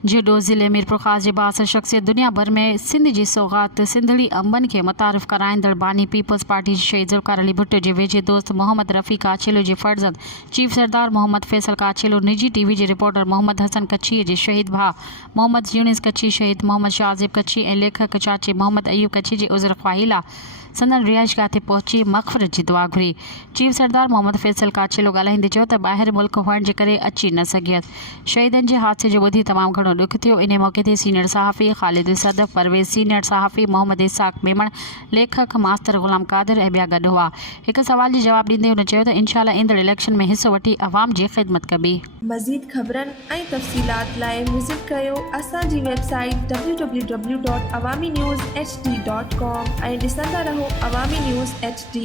जूडो ज़िले मीरपुर ख़ास जे बासर शख़्सियत दुनिया भर में सिंध जी सौगात सिंधड़ी अंबनि खे मुतारिफ़ कराईंदड़ बानी पीपल्स पार्टी जी शहीद ज़ुल्फ़िकार अली भुट्टो जे वेझे दोस्त मोहम्मद रफ़ी काछेलो जे फ़र्ज़ंद चीफ सरदार मोहम्मद फैसल काछेलो, निजी टीवी जे रिपोर्टर मोहम्मद हसन कच्छी जे शहीद भाउ मोहम्मद यूनिस कच्छी, शहीद मोहम्मद शाज़िब कच्छी ऐं लेखक चाचे मोहम्मद अयूब कच्छी जे उज़र ख़्वाही लाइ संदन रिहाइशगाह ते पहुची मग़फ़िरत जी दुआ घुरी। चीफ सरदार मोहम्मद फैसल काछेलो ॻाल्हाईंदे चयो त ॿाहिरि मुल्क हुअण जे करे अची न सघियसि। शहीदनि जे हादसे जो ॿुधी तमामु घणो ॾुख थियो। इन मौक़े ते सीनियर सहाफ़ी ख़ालिद सदफ़ परवेज़, सीनियर सहाफ़ी मोहम्मद इसाक़ मेमण, लेखक मास्तर ग़ुलाम क़ादिर ऐं ॿिया गॾु हुआ। हिक सवाल जो जवाबु ॾींदे हुन चयो त इंशाअल्लाह ईंदड़ इलेक्शन में हिसो वठी अवाम जी ख़िदमत कबी। मज़ीद ख़बरनि ऐं तफ़सीलात लाइ विज़िट कयो असांजी वेबसाइट www.awamiNewsHD.com ऐं ॾिसंदा रहो अवामी न्यूज़ HD।